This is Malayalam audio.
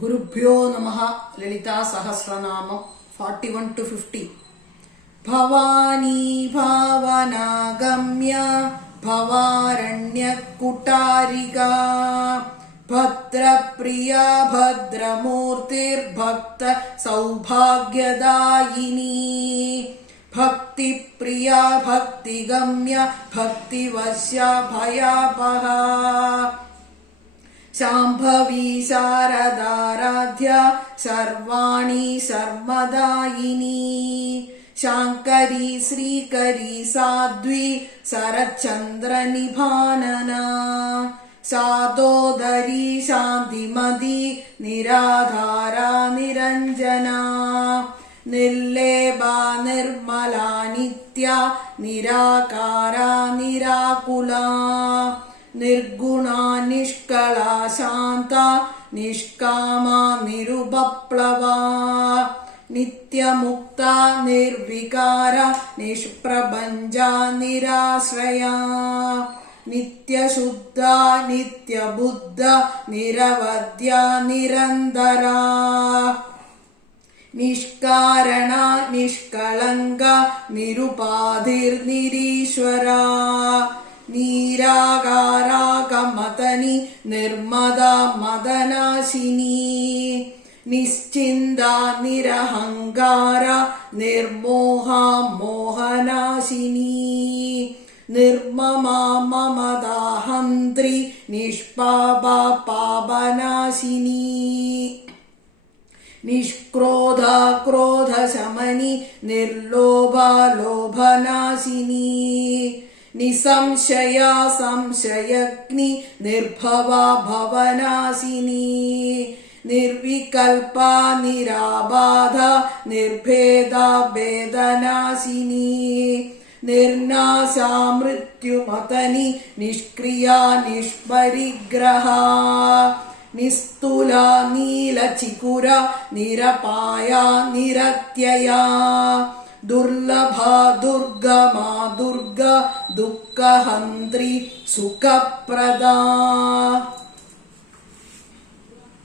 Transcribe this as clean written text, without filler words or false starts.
ഗുരുഭ്യോ നമഃ. ലളിതാ സഹസ്രനാമം 41-50. ഭവാനീ ഭാവനാഗമ്യ ഭവാരണ്യകുട്ടാരിക ഭദ്രപ്രിയ ഭദ്രമൂർത്തിർഭക്ത സൗഭാഗ്യദായിനി ഭക്തിപ്രിയ ഭക്തിഗമ്യ ഭക്തിവശ്യ ഭയാപഹ ശാംഭവീ ശാരദാരാധ്യ സർവാണി സർവദായിനി ശാങ്കരി ശ്രീകരി സാധ്വി ശരചന്ദ്രനിഭാനന സാദോദരി ശാന്തിമതി നിരാധാര നിരഞ്ജന നിർലേപ നിർമ്മല നിത്യ നിരാകാര നിരാകുല നിർഗുണ നിഷ്കള ശാന്ത നിഷ്കാമ നിരുപപ്ലവ നിത്യമുക്ത നിർവികാര നിഷ്പ്രപഞ്ച നിരാശ്രയ നിത്യശുദ്ധ നിത്യബുദ്ധ നിരവധ്യ നിരന്തര നിഷ്കാരണ നിഷ്കളങ്ക നിരുപാധിർനിരീശ്വര നീരാകാരാഗമതനി നിർമ്മദ മദനാശിനി നിശ്ചിന്ത നിരഹങ്കാര നിർമോഹ മോഹനാശിനി നിർമ്മമ മമദാഹന്ത്രി നിഷ്പാപ പാപനാശിനി നിഷ്ക്രോധ ക്രോധശമനി നിർലോഭ ലോഭനാശിനി നിസംശയ സംശയഗ്നി നിർഭവ ഭവനാശിനി നിർവികൽപ നിരാബാധ നിർഭേദ ഭേദനാശിനി നിർനാശ മൃത്യുമതനി നിഷ്ക്രിയ നിഷ്പരിഗ്രഹ നിസ്തുല നീലചികുര നിരപായ നിരത്യയ ദുർലഭ ദുർഗമാ ദുർഗ ദുഃഖഹന്ത്രി സുഖപ്രദാ.